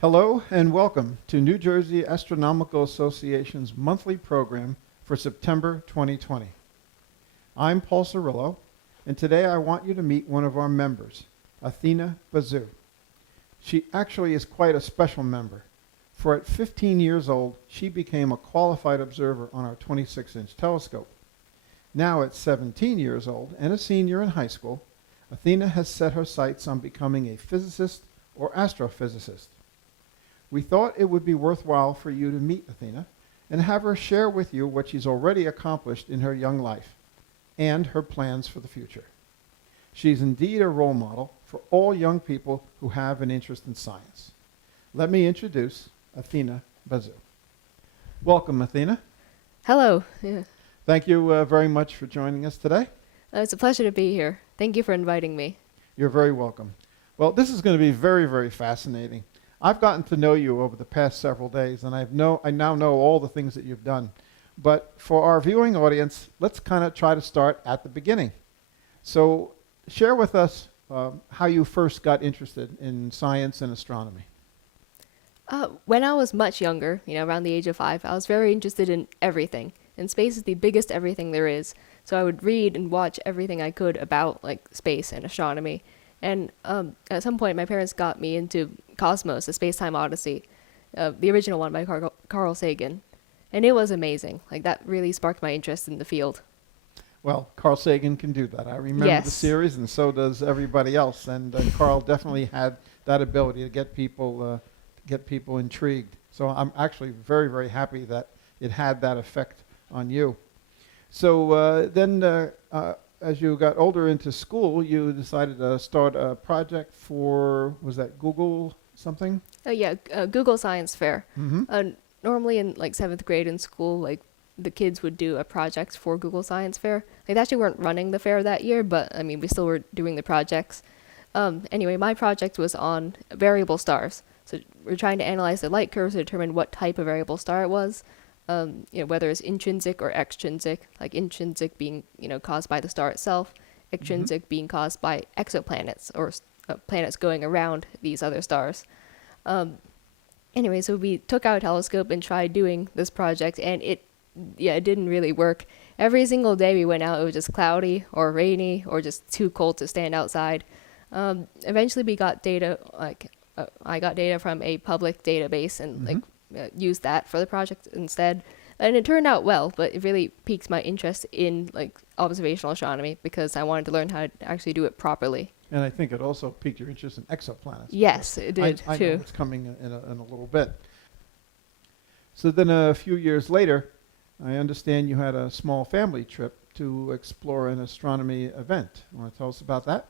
Hello and welcome to New Jersey Astronomical Association's monthly program for September 2020. I'm Paul Cirillo, and today I want you to meet one of our members, Athena Basu. She actually is quite a special member, for at 15 years old, she became a qualified observer on our 26-inch telescope. Now at 17 years old and a senior in high school, Athena has set her sights on becoming a physicist or astrophysicist. We thought it would be worthwhile for you to meet Athena and have her share with you what she's already accomplished in her young life and her plans for the future. She's indeed a role model for all young people who have an interest in science. Let me introduce Athena Basu. Welcome, Athena. Hello. Yeah. Thank you very much for joining us today. It's a pleasure to be here. Thank you for inviting me. You're very welcome. Well, this is going to be very, very fascinating. I've gotten to know you over the past several days, and I now know all the things that you've done. But for our viewing audience, let's kind of try to start at the beginning. So share with us how you first got interested in science and astronomy. When I was much younger, around the age of 5, I was very interested in everything. And space is the biggest everything there is. So I would read and watch everything I could about space and astronomy. And at some point, my parents got me into Cosmos, A Space-Time Odyssey, the original one by Carl Sagan. And it was amazing. That really sparked my interest in the field. Well, Carl Sagan can do that. I remember Yes. the series, and so does everybody else. And Carl definitely had that ability to get people intrigued. So I'm actually very, very happy that it had that effect on you. So then as you got older into school, you decided to start a project for, was that Google something? Oh, yeah, Google Science Fair. Mm-hmm. Normally in 7th grade in school, the kids would do a project for Google Science Fair. They actually weren't running the fair that year, but we still were doing the projects. Anyway, my project was on variable stars. So we're trying to analyze the light curves to determine what type of variable star it was. Whether it's intrinsic or extrinsic, intrinsic being, caused by the star itself, extrinsic being caused by exoplanets or planets going around these other stars. Anyway, so we took out a telescope and tried doing this project, and it didn't really work. Every single day we went out, it was just cloudy or rainy or just too cold to stand outside. Eventually we got data, I got data from a public database and used that for the project instead. And it turned out well, but it really piqued my interest in observational astronomy because I wanted to learn how to actually do it properly. And I think it also piqued your interest in exoplanets. Yes, it did I too. know it's coming in a little bit. So then a few years later, I understand you had a small family trip to explore an astronomy event. You want to tell us about that?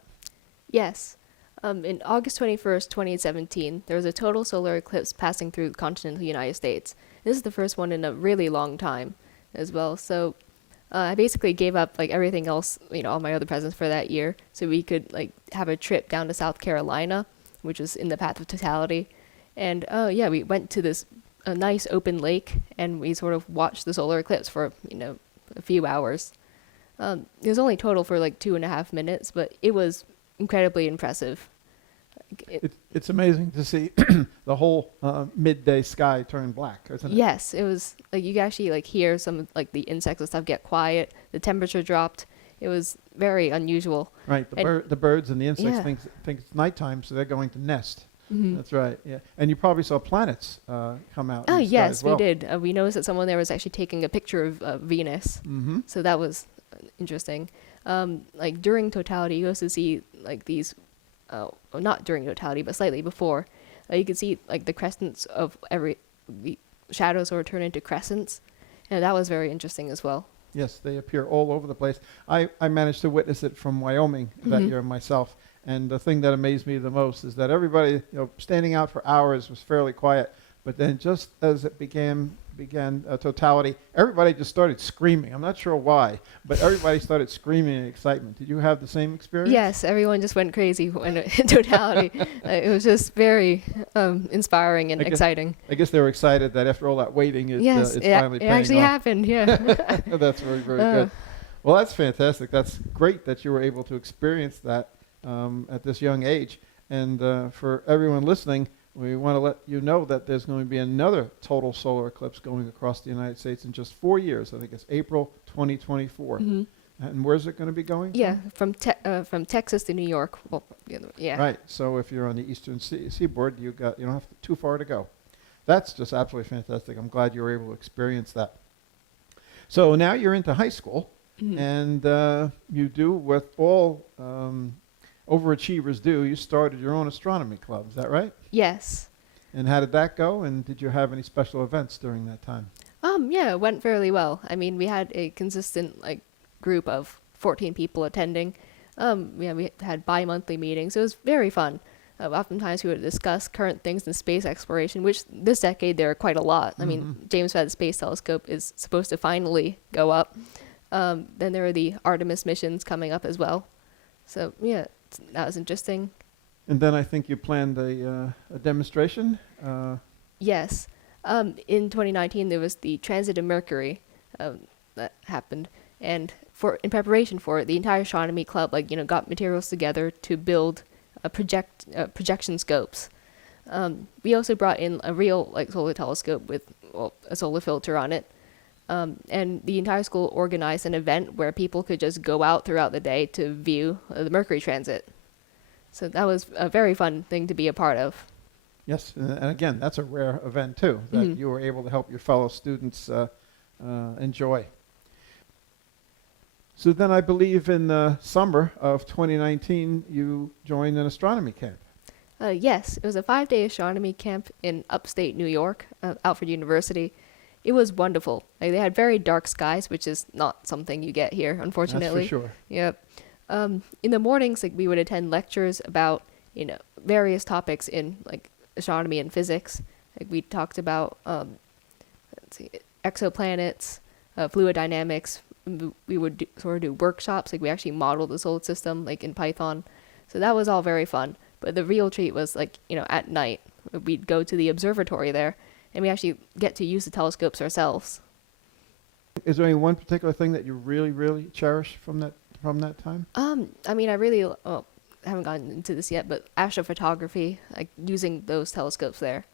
Yes. In August 21st, 2017, there was a total solar eclipse passing through the continental United States. This is the first one in a really long time as well. So I basically gave up everything else, all my other presents for that year, so we could have a trip down to South Carolina, which was in the path of totality. And we went to this nice open lake, and we sort of watched the solar eclipse for a few hours. It was only total for 2.5 minutes, but it was incredibly impressive. It's amazing to see the whole midday sky turn black, isn't it? Yes, it was you could actually hear some the insects and stuff get quiet. The temperature dropped. It was very unusual. Right, the birds and the insects Yeah. think it's nighttime, so they're going to nest. Mm-hmm. That's right, yeah. And you probably saw planets come out. Oh, in the sky yes, as well. we did. We noticed that someone there was actually taking a picture of Venus. Mm-hmm. So that was interesting. During totality, you also see these, not during totality, but slightly before, you can see the crescents of the shadows sort of turn into crescents. And that was very interesting as well. Yes, they appear all over the place. I managed to witness it from Wyoming that year myself. And the thing that amazed me the most is that everybody, standing out for hours was fairly quiet. But then just as it began totality, everybody just started screaming. I'm not sure why, but everybody started screaming in excitement. Did you have the same experience? Yes, everyone just went crazy when in totality. It was just very inspiring and exciting. I guess they were excited that after all that waiting, it's finally it paying actually off. happened, yeah. That's very, very good. Well, that's fantastic. That's great that you were able to experience that at this young age. And for everyone listening, we want to let you know that there's going to be another total solar eclipse going across the United States in just 4 years. I think it's April 2024. Hmm. And where's it going to be going Yeah, from? from Texas to New York. Well, yeah. Right. So if you're on the eastern seaboard, you don't have too far to go. That's just absolutely fantastic. I'm glad you were able to experience that. So now you're into high school, Mhm. and you do what all overachievers do. You started your own astronomy club. Is that right? Yes. And how did that go? And did you have any special events during that time? Yeah, it went fairly well. I mean, we had a consistent group of 14 people attending. Yeah, we had bi-monthly meetings. It was very fun. Oftentimes we would discuss current things in space exploration, which this decade there are quite a lot. I mean, James Webb Space Telescope is supposed to finally go up. Then there are the Artemis missions coming up as well. So yeah, that was interesting. And then I think you planned a demonstration. Yes. In 2019, there was the transit of Mercury that happened, and in preparation for it, the entire astronomy club got materials together to build projection scopes. We also brought in a real solar telescope with a solar filter on it, and the entire school organized an event where people could just go out throughout the day to view the Mercury Transit. So that was a very fun thing to be a part of. Yes, and again, that's a rare event too, that Mhm. you were able to help your fellow students enjoy. So then I believe in the summer of 2019, you joined an astronomy camp. Yes, it was a 5-day astronomy camp in upstate New York, Alfred University. It was wonderful. They had very dark skies, which is not something you get here, unfortunately. That's for sure. Yep. In the mornings, we would attend lectures about various topics in astronomy and physics. We talked about let's see, exoplanets, fluid dynamics. We would do workshops. We actually modeled the solar system in Python. So that was all very fun. But the real treat was at night. We'd go to the observatory there, and we actually get to use the telescopes ourselves. Is there any one particular thing that you really, really cherish from that time? I mean, I really haven't gotten into this yet, but astrophotography, using those telescopes there.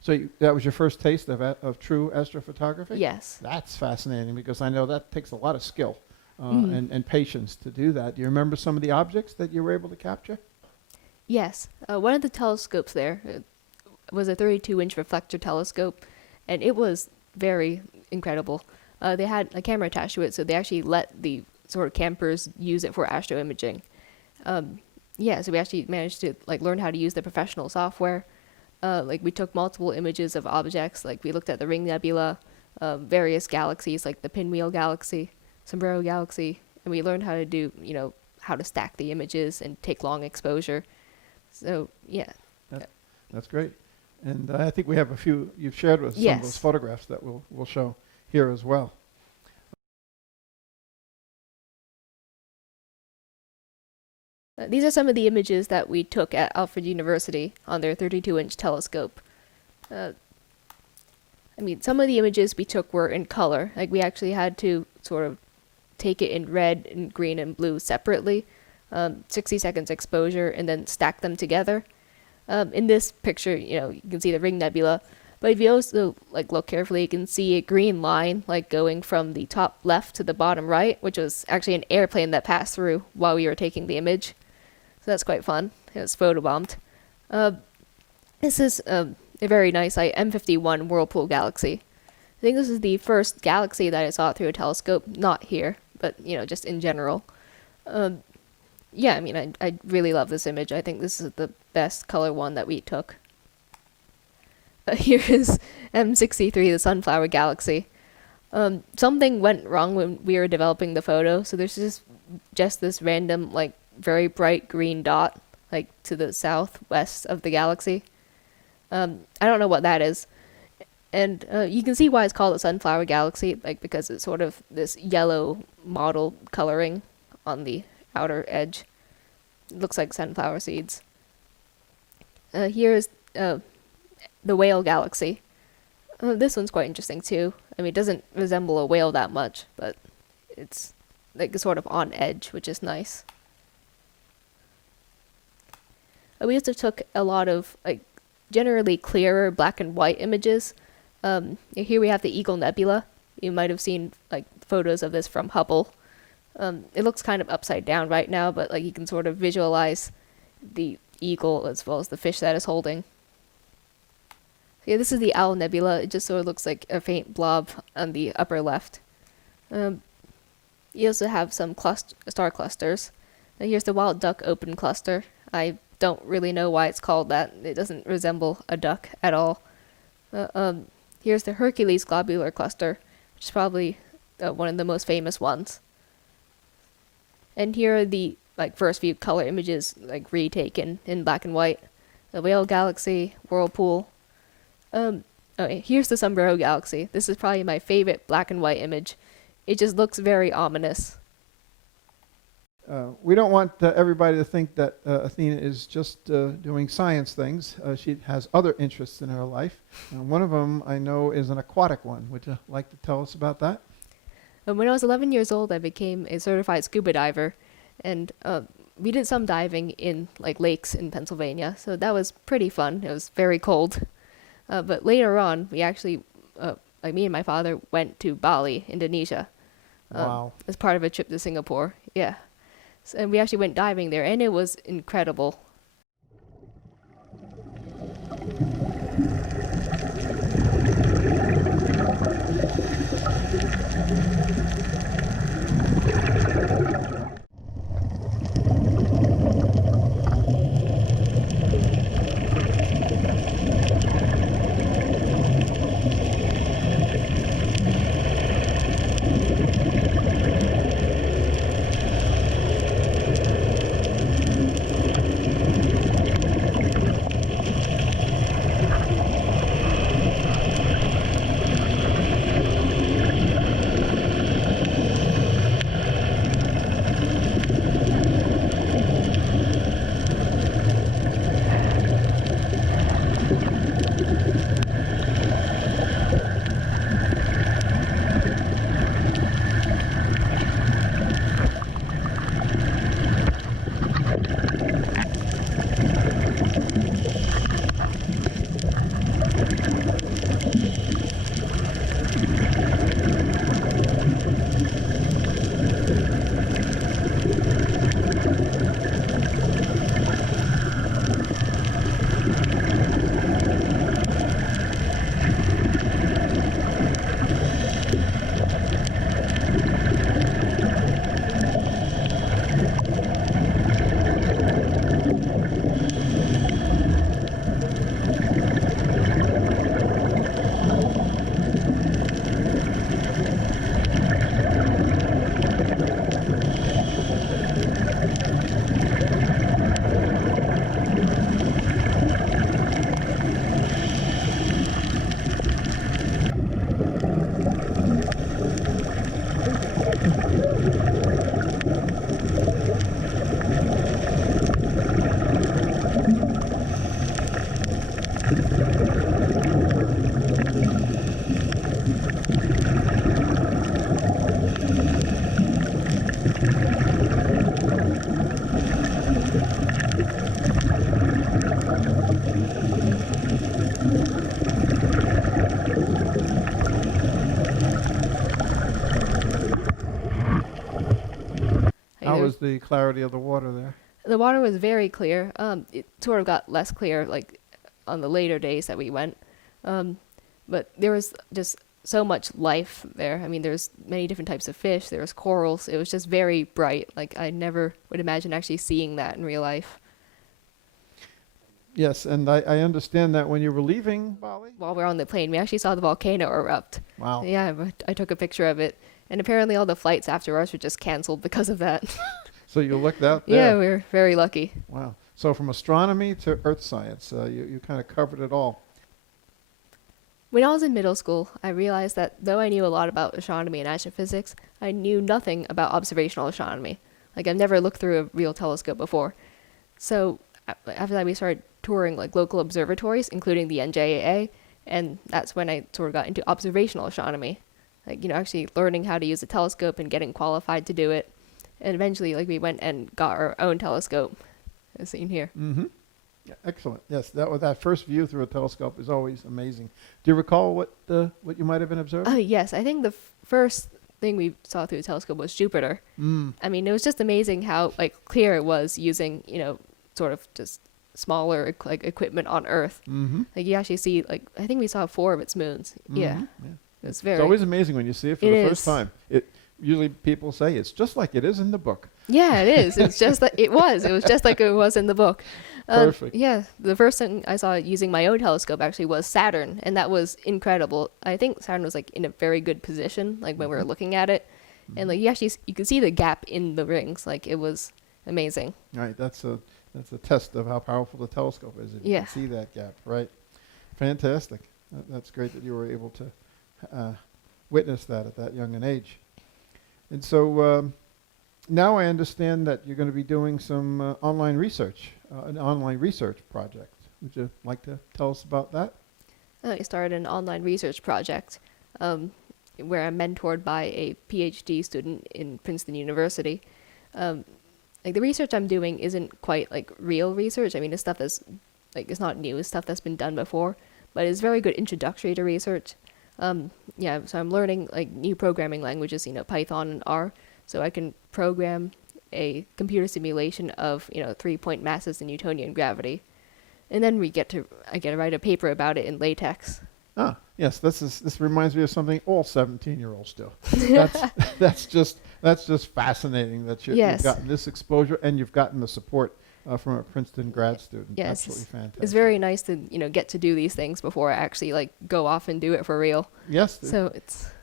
So that was your first taste of true astrophotography? Yes. That's fascinating because I know that takes a lot of skill Mhm. and patience to do that. Do you remember some of the objects that you were able to capture? Yes. One of the telescopes there was a 32-inch reflector telescope, and it was very incredible. They had a camera attached to it, so they actually let the sort of campers use it for astroimaging. Yeah, so we actually managed to learn how to use the professional software. We took multiple images of objects. We looked at the Ring Nebula, various galaxies like the Pinwheel Galaxy, Sombrero Galaxy, and we learned how to do how to stack the images and take long exposure. So yeah. That's great. And I think we have a few you've shared with some of those Yes. photographs that we'll show here as well. These are some of the images that we took at Alfred University on their 32-inch telescope. I mean, some of the images we took were in color. We actually had to sort of take it in red and green and blue separately, 60 seconds exposure, and then stack them together. In this picture, you can see the Ring Nebula, but if you also look carefully, you can see a green line going from the top left to the bottom right, which was actually an airplane that passed through while we were taking the image. So that's quite fun. It was photobombed. This is a very nice M51 Whirlpool galaxy. I think this is the first galaxy that I saw through a telescope, not here, but just in general. Yeah, I mean, I really love this image. I think this is the best color one that we took. Here is M63, the Sunflower Galaxy. Something went wrong when we were developing the photo, so there's just this random, very bright green dot, to the southwest of the galaxy. I don't know what that is. And you can see why it's called a Sunflower Galaxy, because it's sort of this yellow mottle coloring on the outer edge. It looks like sunflower seeds. Here's the Whale Galaxy. This one's quite interesting too. I mean, it doesn't resemble a whale that much, but it's sort of on edge, which is nice. We also took a lot of generally clearer black and white images. Here we have the Eagle Nebula. You might have seen like photos of this from Hubble. It looks kind of upside down right now, but like you can sort of visualize the eagle as well as the fish that it's holding. So yeah, this is the Owl Nebula. It just sort of looks like a faint blob on the upper left. You also have some star clusters. Here's the Wild Duck Open Cluster. I don't really know why it's called that. It doesn't resemble a duck at all. Here's the Hercules Globular Cluster, which is probably one of the most famous ones. And here are the first few color images retaken in black and white. The Whale Galaxy, Whirlpool. Okay, here's the Sombrero Galaxy. This is probably my favorite black and white image. It just looks very ominous. We don't want everybody to think that Athena is just doing science things. She has other interests in her life. One of them I know is an aquatic one. Would you like to tell us about that? When I was 11 years old, I became a certified scuba diver, and we did some diving in lakes in Pennsylvania, so that was pretty fun. It was very cold. But later on, we actually, me and my father went to Bali, Indonesia, Wow. as part of a trip to Singapore. Yeah. And we actually went diving there, and it was incredible. How was the clarity of the water there? The water was very clear. It sort of got less clear on the later days that we went. But there was just so much life there. I mean, there's many different types of fish. There was corals. It was just very bright. I never would imagine actually seeing that in real life. Yes, and I understand that when you were leaving Bali? While we were on the plane, we actually saw the volcano erupt. Wow. Yeah, I took a picture of it. And apparently all the flights after ours were just canceled because of that. So you looked out there? Yeah, we were very lucky. Wow. So from astronomy to earth science, you kind of covered it all. When I was in middle school, I realized that though I knew a lot about astronomy and astrophysics, I knew nothing about observational astronomy. I've never looked through a real telescope before. So after that, we started touring local observatories, including the NJAA, and that's when I sort of got into observational astronomy. Actually learning how to use a telescope and getting qualified to do it. And eventually, we went and got our own telescope, as seen here. Mm-hmm. Yeah, excellent. Yes, that first view through a telescope is always amazing. Do you recall what you might have been observing? Yes, I think the first thing we saw through the telescope was Jupiter. Mm. I mean, it was just amazing how like clear it was using, sort of just smaller like equipment on Earth. Mm-hmm. Like you actually see like I think we saw 4 of its moons. Yeah. Mm-hmm. Yeah. It's very It's always amazing when you see it for It the first is. time. It usually people say it's just like it is in the book. Yeah, it is. It's just like it was. It was just like it was in the book. Perfect. Yeah, the first thing I saw using my own telescope actually was Saturn, and that was incredible. I think Saturn was like in a very good position, like when we were looking at it, and like you could see the gap in the rings. Like it was amazing. Right. That's a test of how powerful the telescope is. If you Yeah. can see that gap. Right. Fantastic. That's great that you were able to witness that at that young an age. And so now I understand that you're going to be doing some online research, an online research project. Would you like to tell us about that? I started an online research project where I'm mentored by a PhD student in Princeton University. Like the research I'm doing isn't quite like real research. I mean, it's stuff that's like it's not new. It's stuff that's been done before, but it's very good introductory to research. Yeah, so I'm learning like new programming languages, Python and R, so I can program a computer simulation of 3-point masses in Newtonian gravity, and then I get to write a paper about it in LaTeX. Ah, yes. This reminds me of something all 17-year-olds do. That's just fascinating that you've Yes. gotten this exposure and you've gotten the support from a Princeton grad student. Yes, Absolutely fantastic. It's very nice to get to do these things before I actually like go off and do it for real. Yes. So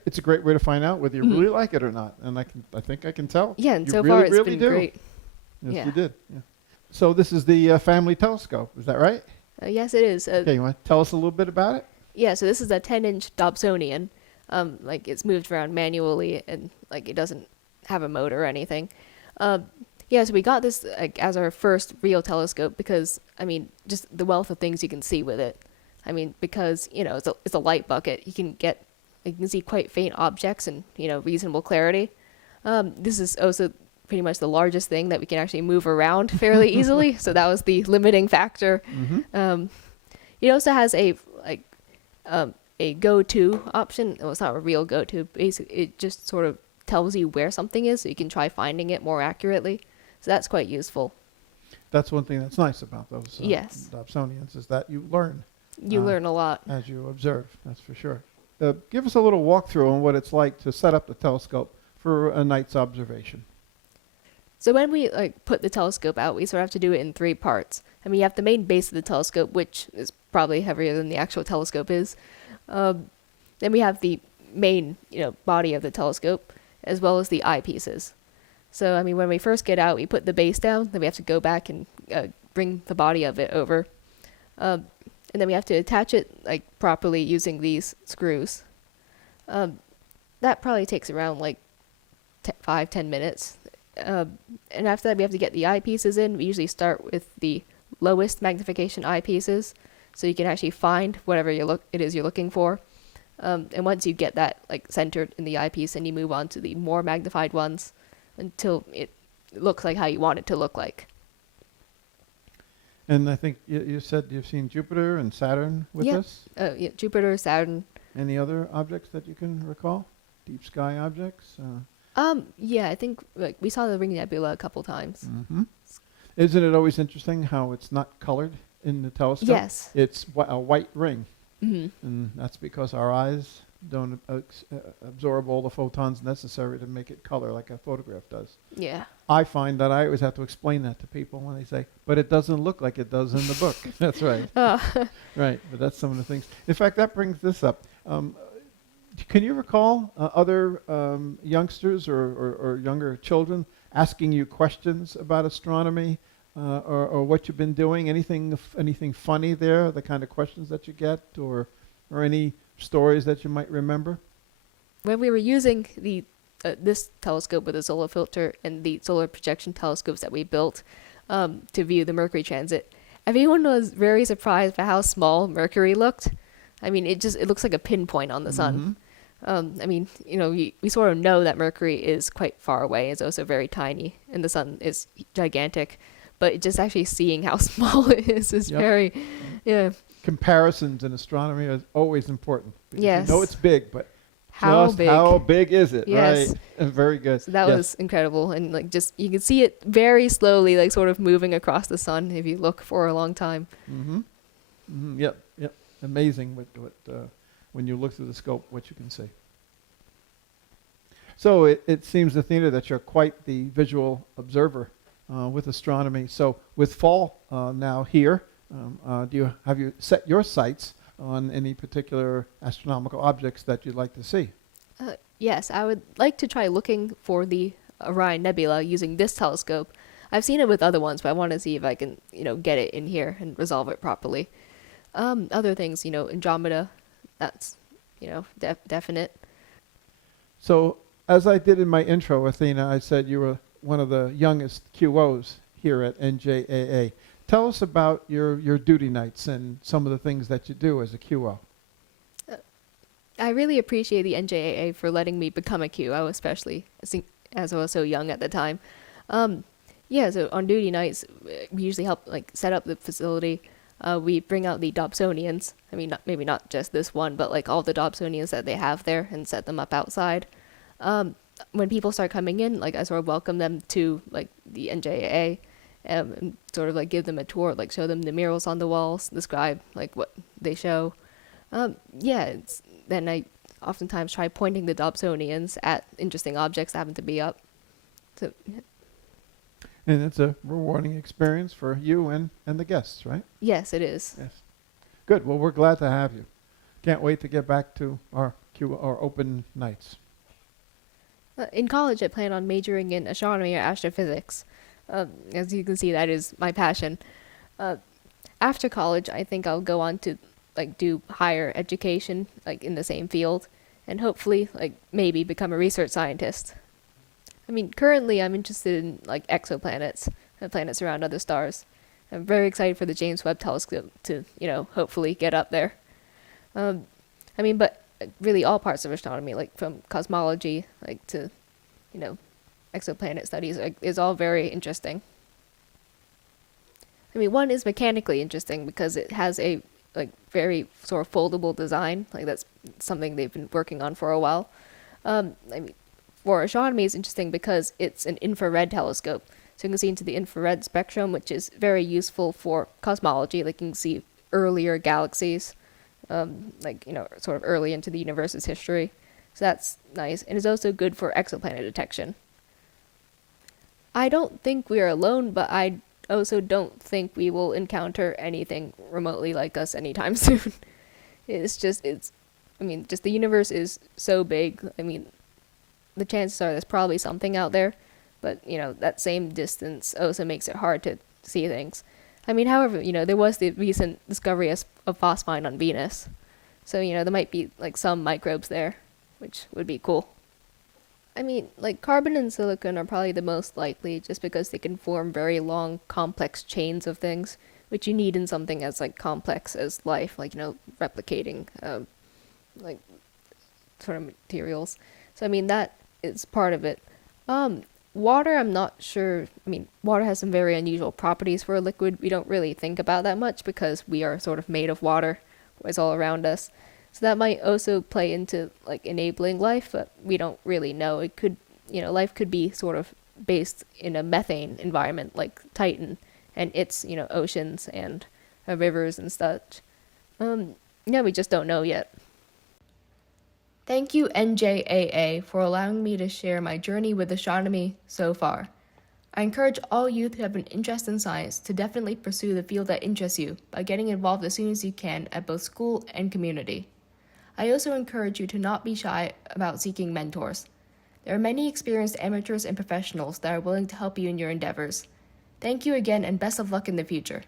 It's a great way to find out whether you Mhm. really like it or not, and I think I can tell. yeah, and You so really, far it's really been do. great. Yes, Yeah. you did. Yeah. So this is the family telescope. Is that right? Yes, it is. Okay, you want to tell us a little bit about it? Yeah, so this is a 10-inch Dobsonian. Like it's moved around manually and like it doesn't have a motor or anything. Yeah, so we got this like as our first real telescope because I mean just the wealth of things you can see with it. I mean because it's a light bucket. You can see quite faint objects and reasonable clarity. This is also pretty much the largest thing that we can actually move around fairly easily. So that was the limiting factor. Mm-hmm. It also has a go-to option. Well, it's not a real go-to. Basically, it just sort of tells you where something is, so you can try finding it more accurately. So that's quite useful. That's one thing that's nice about those Yes. Dobsonians is that you learn You learn a lot. as you observe. That's for sure. Give us a little walkthrough on what it's like to set up the telescope for a night's observation. So when we put the telescope out, we sort of have to do it in 3 parts. I mean, you have the main base of the telescope, which is probably heavier than the actual telescope is. Then we have the main, body of the telescope, as well as the eyepieces. So, I mean, when we first get out, we put the base down, then we have to go back and bring the body of it over. And then we have to attach it properly using these screws. That probably takes around 5-10 minutes. And after that, we have to get the eyepieces in. We usually start with the lowest magnification eyepieces, so you can actually find whatever it is you're looking for. And once you get that centered in the eyepiece, then you move on to the more magnified ones until it looks like how you want it to look like. And I think you said you've seen Jupiter and Saturn with Yeah. this. Yeah, Jupiter, Saturn. Any other objects that you can recall? Deep sky objects? Yeah, I think we saw the Ring Nebula a couple times. Mm-hmm. Isn't it always interesting how it's not colored in the telescope? Yes. It's a white ring, Hmm. and that's because our eyes don't absorb all the photons necessary to make it color like a photograph does. Yeah. I find that I always have to explain that to people when they say, but it doesn't look like it does in the book. That's right. Right, but that's some of the things. In fact, that brings this up. Can you recall other youngsters or younger children asking you questions about astronomy or what you've been doing? Anything funny there, the kind of questions that you get, or any stories that you might remember? When we were using this telescope with a solar filter and the solar projection telescopes that we built to view the Mercury Transit, everyone was very surprised by how small Mercury looked. I mean, it looks like a pinpoint on the sun. I mean, we sort of know that Mercury is quite far away. It's also very tiny, and the sun is gigantic. but just actually seeing how small it is Yep. very, yeah. Comparisons in astronomy are always important. Because Yes. you know it's big, but How just big? how big is it, Yes. right? Very good. So that Yes. was incredible, and like just you can see it very slowly, like sort of moving across the sun if you look for a long time. Mm-hmm. Mm-hmm. Yep, yep. Amazing when you look through the scope, what you can see. So it seems, Athena, that you're quite the visual observer with astronomy. So with fall now here, have you set your sights on any particular astronomical objects that you'd like to see? Yes, I would like to try looking for the Orion Nebula using this telescope. I've seen it with other ones, but I want to see if I can, get it in here and resolve it properly. Other things, Andromeda, that's, definite. So as I did in my intro, Athena, I said you were one of the youngest QOs here at NJAA. Tell us about your duty nights and some of the things that you do as a QO. I really appreciate the NJAA for letting me become a QO, especially as I was so young at the time. So on duty nights, we usually help set up the facility. We bring out the Dobsonians. I mean, maybe not just this one, but all the Dobsonians that they have there and set them up outside. When people start coming in, I sort of welcome them to the NJAA and sort of give them a tour, show them the murals on the walls, describe what they show. Then I oftentimes try pointing the Dobsonians at interesting objects that happen to be up. So, yeah. And it's a rewarding experience for you and the guests, right? Yes, it is. Yes. Good. Well, we're glad to have you. Can't wait to get back to our open nights. In college, I plan on majoring in astronomy or astrophysics. As you can see, that is my passion. After college, I think I'll go on to do higher education, in the same field, and hopefully, maybe become a research scientist. I mean, currently I'm interested in exoplanets and planets around other stars. I'm very excited for the James Webb Telescope to, hopefully get up there. But really all parts of astronomy, from cosmology, to, exoplanet studies, is all very interesting. I mean, one is mechanically interesting because it has a very sort of foldable design. That's something they've been working on for a while. For astronomy, it's interesting because it's an infrared telescope. So you can see into the infrared spectrum, which is very useful for cosmology. You can see earlier galaxies, sort of early into the universe's history. So that's nice. And it's also good for exoplanet detection. I don't think we are alone, but I also don't think we will encounter anything remotely like us anytime soon. Just the universe is so big. I mean, the chances are there's probably something out there, but, that same distance also makes it hard to see things. I mean, however, there was the recent discovery of phosphine on Venus. So, there might be, some microbes there, which would be cool. I mean, carbon and silicon are probably the most likely just because they can form very long, complex chains of things, which you need in something as, complex as life, replicating, sort of materials. So, I mean, that is part of it. Water, I'm not sure. I mean, water has some very unusual properties for a liquid. We don't really think about that much because we are sort of made of water. It's all around us. So that might also play into enabling life, but we don't really know. It could, life could be sort of based in a methane environment like Titan and its, oceans and rivers and such. We just don't know yet. Thank you, NJAA, for allowing me to share my journey with astronomy so far. I encourage all youth who have an interest in science to definitely pursue the field that interests you by getting involved as soon as you can at both school and community. I also encourage you to not be shy about seeking mentors. There are many experienced amateurs and professionals that are willing to help you in your endeavors. Thank you again and best of luck in the future.